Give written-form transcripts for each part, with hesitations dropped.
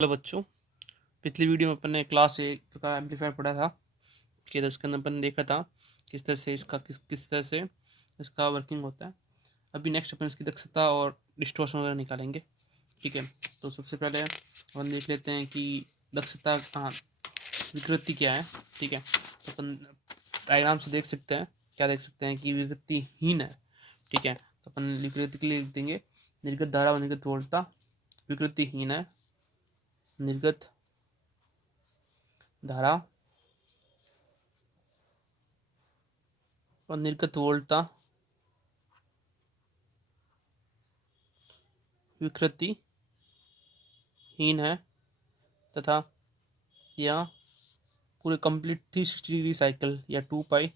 Hello बच्चों। पिछली video में अपन ने क्लास एक का एम्पलीफायर पढ़ा था कि उसके अंदर अपन ने देखा था किस तरह से इसका किस तरह से इसका वर्किंग होता है। अभी नेक्स्ट अपन इसकी दक्षता और डिस्टॉर्शन वगैरह निकालेंगे। ठीक है, तो सबसे पहले अपन देख लेते हैं कि दक्षता विकृति क्या है। ठीक है, तो अपन डायग्राम से देख सकते हैं, क्या देख सकते हैं कि विकृतिहीन है। ठीक है, तो अपन विकृति के लिए लिख देंगे निर्गत धारा व निर्गत वोल्टता विकृतिहीन है। निर्गत धारा और निर्गत वोल्टता विकृतिहीन है तथा यह पूरे कंप्लीट 360 डिग्री साइकिल या 2 पाई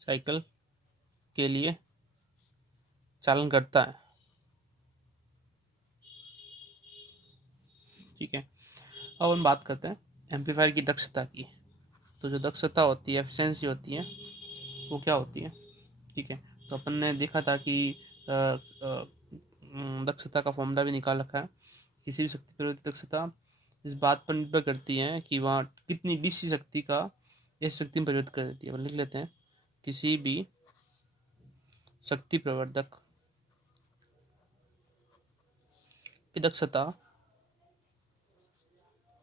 साइकिल के लिए चालन करता है। ठीक है, अब हम बात करते हैं एम्पलीफायर की दक्षता की। तो जो दक्षता होती है, एफिशिएंसी होती है, वो क्या होती है। ठीक है, तो अपन ने देखा था कि दक्षता का फॉर्मूला भी निकाल रखा है। किसी भी शक्ति प्रवृत्ति दक्षता इस बात पर निर्भर करती है कि वहाँ कितनी डीसी शक्ति का इस शक्ति में परिवर्तित कर देती है। अपन लिख लेते हैं, किसी भी शक्ति प्रवर्धक की दक्षता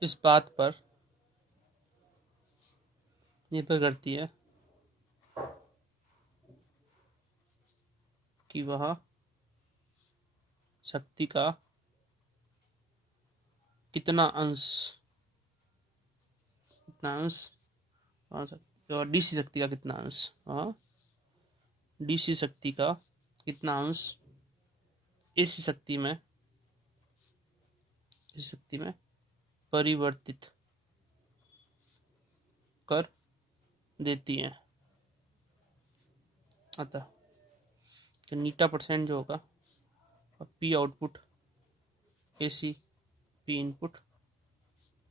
इस बात पर निर्भर करती है कि वह शक्ति का कितना अंश और डीसी शक्ति का कितना अंश डीसी शक्ति का कितना अंश एसी शक्ति में परिवर्तित कर देती है। अतः तो नीटा परसेंट जो होगा P output AC P input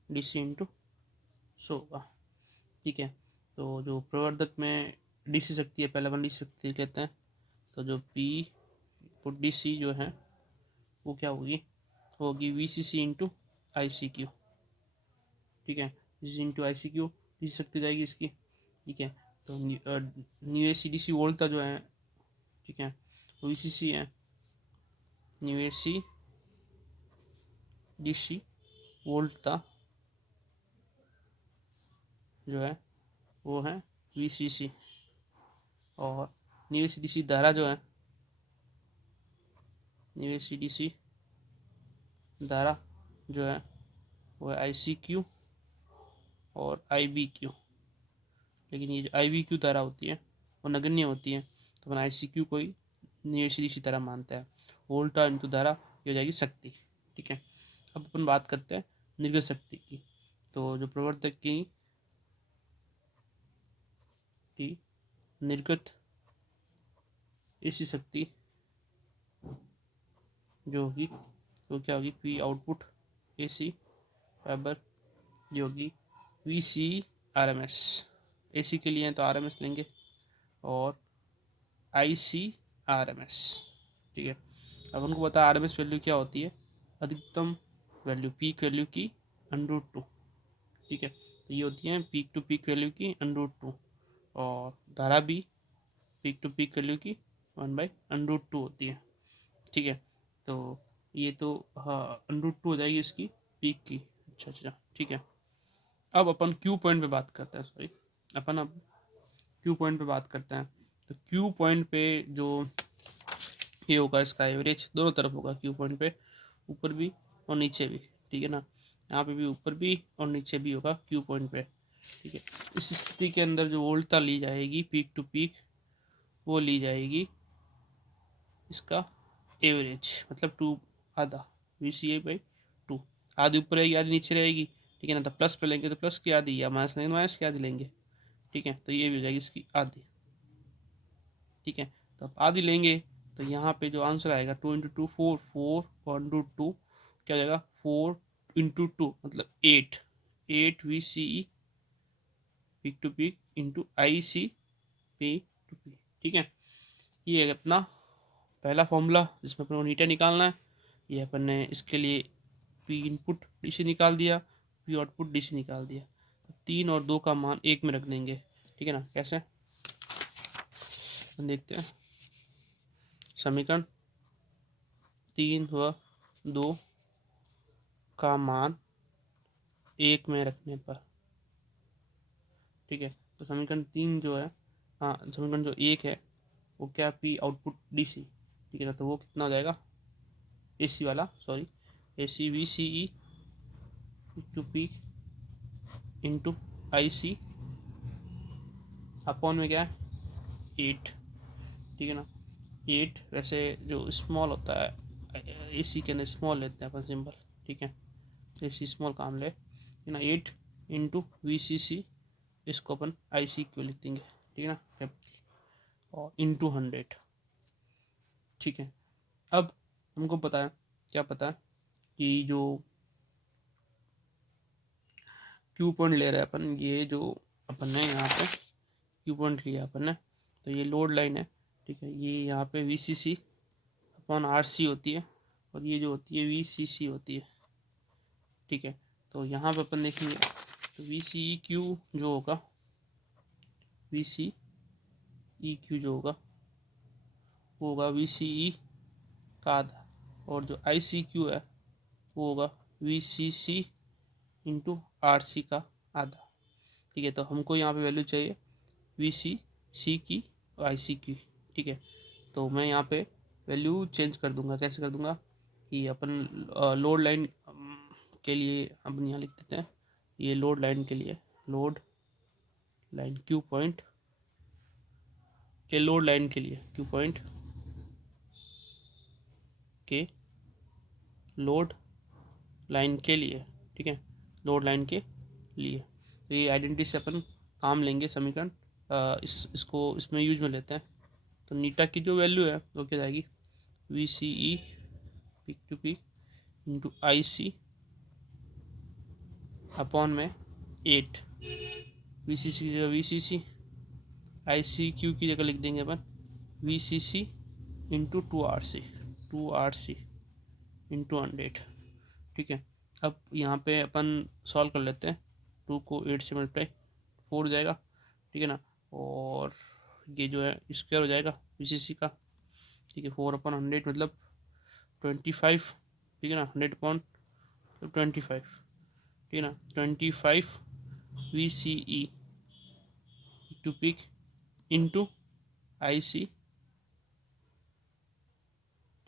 DC into 100 होगा। ठीक है, तो जो प्रवर्धक में डीसी शक्ति है, पहले 1 डीसी शक्ति लेते हैं। तो जो पी इनपुट डीसी जो है वो क्या होगी VCC into I C Q. ठीक है, VCC into I C Q DC शक्ति जाएगी इसकी। ठीक है, तो न्यू एसी डीसी वोल्टा जो है, ठीक है, वो वीसीसी है। न्यू एसी डीसी वोल्टा जो है वो है वीसीसी। और न्यू एसी डीसी धारा जो है, न्यू एसी डीसी धारा जो है वो है आई सी क्यू और आई बी क्यू। लेकिन ये जो आई बी क्यू धारा होती है वो नगण्य होती है, तो अपन आई सी क्यू को ही न्यू एसी डीसी धारा मानते हैं। वोल्टा इंटू धारा ये हो जाएगी शक्ति। ठीक है, अब अपन बात करते हैं निर्गत शक्ति की। तो जो प्रवर्तक की निर्गत एसी शक्ति जो होगी वो क्या होगी पी आउटपुट एसी बराबर जो होगी V C R M S. A C के लिए हैं तो आर एम एस लेंगे और I C R M S. ठीक है, अब उनको पता आर एम एस वैल्यू क्या होती है, अधिकतम वैल्यू पीक वैल्यू की √2। ठीक है, तो ये होती है पीक टू पीक वैल्यू की √2 और धारा भी पीक टू पीक वैल्यू की 1/√2 होती है। ठीक है, तो ये तो हाँ √2 हो जाएगी इसकी पीक की। अच्छा, ठीक है, अब अपन क्यू पॉइंट पे बात करते हैं। सॉरी, अपन अब क्यू पॉइंट पे बात करते हैं। तो क्यू पॉइंट पे जो ये होगा इसका एवरेज दोनों तरफ होगा क्यू पॉइंट पे, ऊपर भी और नीचे भी। ठीक है ना, यहाँ पे भी ऊपर भी और नीचे भी होगा क्यू पॉइंट पे। ठीक है, इस स्थिति के अंदर जो वोल्टता ली जाएगी पीक टू पीक वो ली जाएगी इसका एवरेज, मतलब 2 आधा VCA/2। आधी ऊपर रहेगी आधी नीचे रहेगी। ठीक है ना, तो प्लस पे लेंगे तो प्लस की आधी या माइनस लेंगे माइनस की आधी लेंगे। ठीक है, तो ये भी हो जाएगी इसकी आधी। ठीक है, तो अब आधी लेंगे तो यहाँ पे जो आंसर आएगा 2 इंटू 2 4 4 1/2 क्या हो जाएगा 4 इंटू 2 मतलब 8 VCE peak to peak into IC peak to peak. ठीक है, ये है अपना पहला फॉर्मूला जिसमें अपन को नीटा निकालना है। ये अपन ने इसके लिए पी इनपुट डीसी निकाल दिया, पी आउटपुट डीसी निकाल दिया। 3 और 2 का मान 1 में रख देंगे, ठीक है ना। कैसे देखते हैं। समीकरण 3 व 2 का मान 1 में रखने पर, ठीक है। तो समीकरण 3 जो है, हाँ समीकरण जो 1 है वो क्या, पी आउटपुट डीसी, ठीक है ना। तो वो कितना हो जाएगा, एसी वाला, sorry, AC V C E to P into I C upon में क्या है 8, ठीक है ना। 8 वैसे जो स्मॉल होता है एसी के अंदर स्मॉल लेते हैं अपन सिंबल, ठीक है। एसी स्मॉल काम ले, ठीक है ना। 8 इंटू वी सी सी, इसको अपन आई सी क्यू लिख देंगे, ठीक है ना, कैपिटल, और इंटू 100, ठीक है। अब हमको पता है, क्या पता है कि जो क्यू पॉइंट ले रहे हैं अपन, ये जो अपन ने यहाँ पे क्यू पॉइंट लिया अपन ने, तो ये लोड लाइन है, ठीक है। ये यहाँ पे V C C upon R C होती है, और ये जो होती है वी सी सी होती है, ठीक है। तो यहाँ पे अपन देखेंगे तो वी सी ई क्यू जो होगा, वी सी ई क्यू जो होगा वो होगा वी सी ई का आधा, और जो आई सी क्यू है वो होगा V C C into R C का आधा, ठीक है। तो हमको यहाँ पे वैल्यू चाहिए वी सी सी की और आई सी की, ठीक है। तो मैं यहाँ पे वैल्यू चेंज कर दूंगा। कैसे कर दूंगा कि अपन लोड लाइन के लिए अपन यहाँ लिख देते हैं, ये लोड लाइन के लिए, लोड लाइन क्यू पॉइंट के, लोड लाइन के लिए क्यू पॉइंट के, लोड लाइन के लिए, ठीक है, लोड लाइन के लिए। तो ये आइडेंटिटी से अपन काम लेंगे, समीकरण इसको इसमें यूज में लेते हैं। तो नीटा की जो वैल्यू है वो क्या जाएगी, V C E peak to peak into I C upon में 8, वी सी सी की जगह we C C, I C Q की जगह लिख देंगे अपन V C C into 2 RC into 100, ठीक है। अब यहाँ पे अपन सॉल्व कर लेते हैं। 2 को 8 से मल्टीप्लाई 4 हो जाएगा, ठीक है ना, और ये जो है स्क्वायर हो जाएगा वी सी सी का, ठीक है। 4/100 मतलब 25, ठीक है ना, 100/25, ठीक है ना। 25 V C E two pick into I C,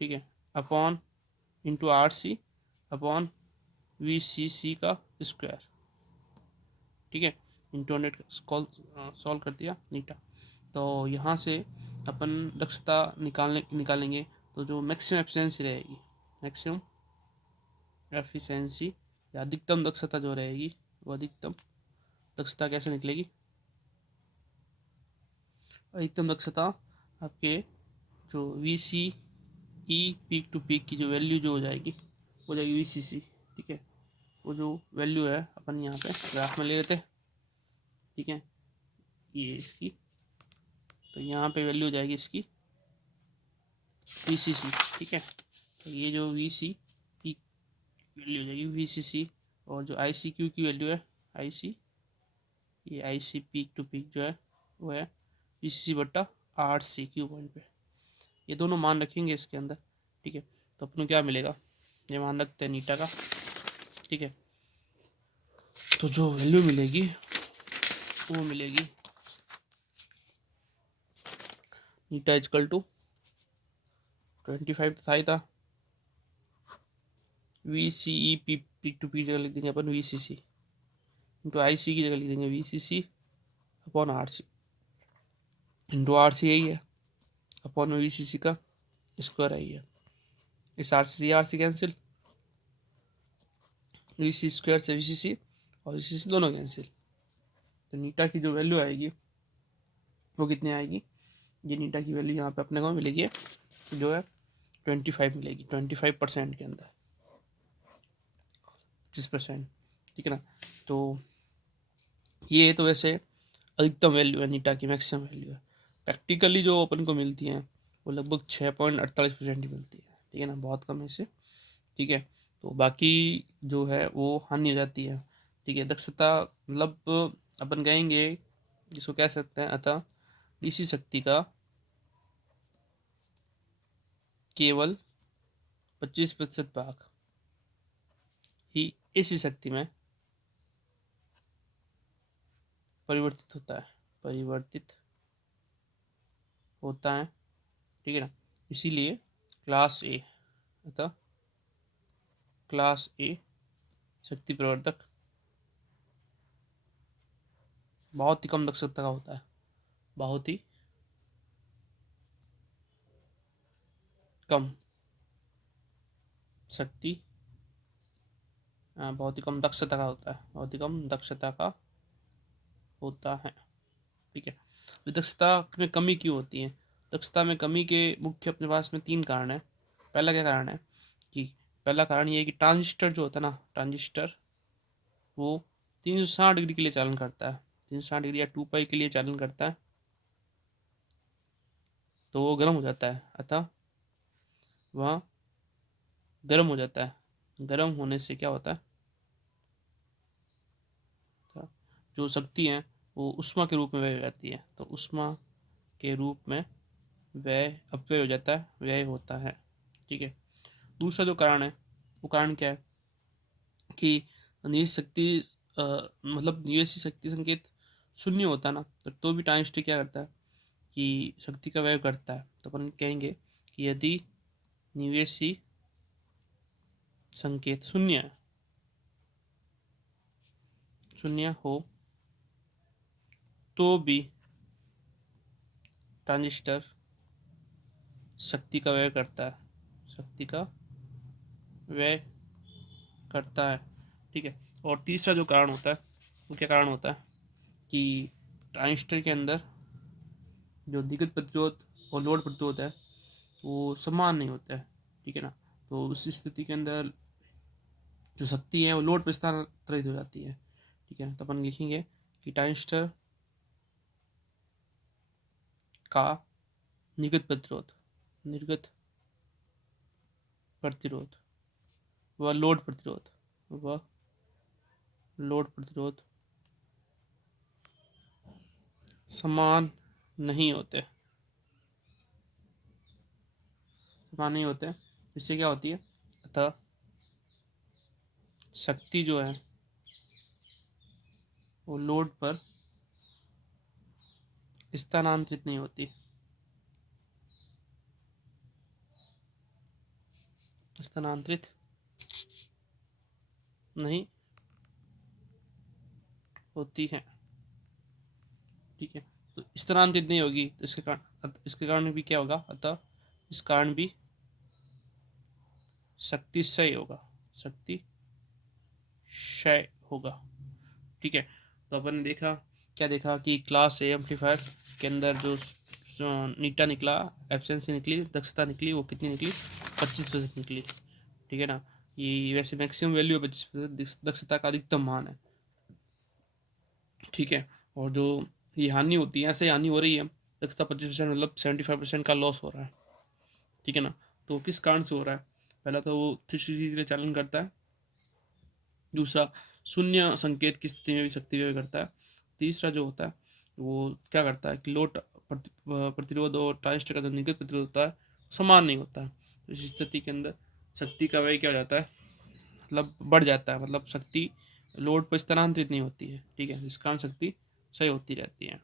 ठीक है, upon into R C upon V C C का स्क्वायर, ठीक है, इंटू 100 सॉल्व कर दिया नीटा। तो यहाँ से अपन दक्षता निकालेंगे। तो जो मैक्सिमम एफिशिएंसी रहेगी, मैक्सिमम एफिशिएंसी या अधिकतम दक्षता जो रहेगी, वो अधिकतम दक्षता कैसे निकलेगी, अधिकतम दक्षता आपके जो V C E peak to peak की जो वैल्यू जो हो जाएगी वो जाएगी वी सी सी, ठीक है। वो जो वैल्यू है अपन यहाँ पे ग्राफ में ले लेते हैं, ठीक है, ये इसकी, तो यहाँ पे वैल्यू हो जाएगी इसकी वी सी सी, ठीक है। तो ये जो वी सी की वैल्यू हो जाएगी वी सी सी, और जो आई सी क्यू की वैल्यू है आई सी, ये आई सी पीक टू पीक जो है वो है वी सी सी बट्टा आर सी क्यू पॉइंट पे। ये दोनों मान रखेंगे इसके अंदर, ठीक है। तो अपन को क्या मिलेगा, ये मान रखते हैं नीटा का, ठीक है। तो जो वैल्यू मिलेगी वो मिलेगी नीटा इजकल टू 25 था ही था, V C E P P to P जगह लिख देंगे अपन V C C into I सी की जगह लिख देंगे V C C upon R C into R C यही है, अपॉन में वी सी सी का स्क्वायर आई है। इस R C cancel, V C square से वी सी सी और वी सी सी दोनों कैंसिल। तो नीटा की जो वैल्यू आएगी वो कितनी आएगी, ये नीटा की वैल्यू यहाँ पे अपने को मिलेगी जो है 25 मिलेगी, 25% के अंदर 25%, ठीक है ना। तो ये तो वैसे अधिकतम वैल्यू है नीटा की, मैक्सिमम वैल्यू है। प्रैक्टिकली जो अपन को मिलती हैं वो लगभग 6.48% ही मिलती है, ठीक है ना, बहुत कम है इससे, ठीक है। तो बाकी जो है वो हानि हो जाती है। ठीक है, दक्षता मतलब अपन कहेंगे, जिसको कह सकते हैं, अतः डीसी शक्ति का केवल 25% भाग ही एसी शक्ति में परिवर्तित होता है, परिवर्तित होता है। ठीक है ना, इसीलिए क्लास ए, अतः क्लास ए शक्ति प्रवर्धक बहुत ही कम दक्षता का होता है, बहुत ही कम शक्ति, बहुत ही कम दक्षता का होता है, बहुत ही कम दक्षता का होता है। ठीक है, दक्षता में कमी क्यों होती है? दक्षता में कमी के मुख्य अपने पास में 3 कारण है। पहला क्या कारण है कि पहला कारण ये है कि ट्रांजिस्टर जो होता है ना, ट्रांजिस्टर वो 360 डिग्री के लिए चालन करता है, 360 डिग्री या 2 पाई के लिए चालन करता है, तो वो गर्म हो जाता है, अतः वह गर्म हो जाता है। गर्म होने से क्या होता है, जो शक्ति है वो उष्मा के रूप में व्यय हो जाती है, तो उष्मा के रूप में व्यय अपव्यय हो जाता है, व्यय होता है। ठीक है, दूसरा जो कारण है वो कारण क्या है कि निवेश शक्ति मतलब निवेशी शक्ति संकेत शून्य होता है ना, तो भी ट्रांजिस्टर क्या करता है कि शक्ति का व्यय करता है। तो अपन कहेंगे कि यदि निवेशी संकेत शून्य हो तो भी ट्रांजिस्टर शक्ति का व्यय करता है, शक्ति का व्यय करता है। ठीक है, और तीसरा जो कारण होता है वो क्या कारण होता है कि ट्रांजिस्टर के अंदर जो निगत प्रतिरोध और लोड प्रतिरोध है वो समान नहीं होता है। ठीक है ना, तो उस स्थिति के अंदर जो शक्ति है वो लोड पर स्थानांतरित हो जाती है। ठीक है, तो अपन लिखेंगे कि ट्रांजिस्टर का निर्गत प्रतिरोध व लोड प्रतिरोध व लोड प्रतिरोध समान नहीं होते, समान नहीं होते। इससे क्या होती है, अतः शक्ति जो है वो लोड पर स्थानांतरित नहीं होती, स्थानांतरित नहीं होती है। ठीक है, तो स्थानांतरित नहीं होगी तो इसके कारण भी क्या होगा, अतः इस कारण भी शक्ति क्षय होगा, शक्ति क्षय होगा। ठीक है, तो अपन ने देखा, क्या देखा कि क्लास ए एम्पलीफायर के अंदर जो नीटा निकला, एफिशिएंसी निकली, दक्षता निकली, वो कितनी निकली, 25% निकली। ठीक है ना, ये वैसे मैक्सिमम वैल्यू है 25%, दक्षता का अधिकतम मान है। ठीक है, और जो ये हानि होती है, ऐसे हानि हो रही है, दक्षता 25% मतलब 75% का लॉस हो रहा है। ठीक है ना, तो किस कारण से हो रहा है? पहला तो वो 360 डिग्री चालन करता है, दूसरा शून्य संकेत की स्थिति में भी शक्ति व्यय करता है, तीसरा जो होता है वो क्या करता है कि लोड प्रतिरोध और ट्रांजिस्टर का जो निगत प्रतिरोध होता है समान नहीं होता है। तो इस स्थिति के अंदर शक्ति का व्यय क्या हो जाता है, मतलब बढ़ जाता है, मतलब शक्ति लोड पर स्थानांतरित नहीं होती है। ठीक है, जिस कारण शक्ति सही होती रहती है।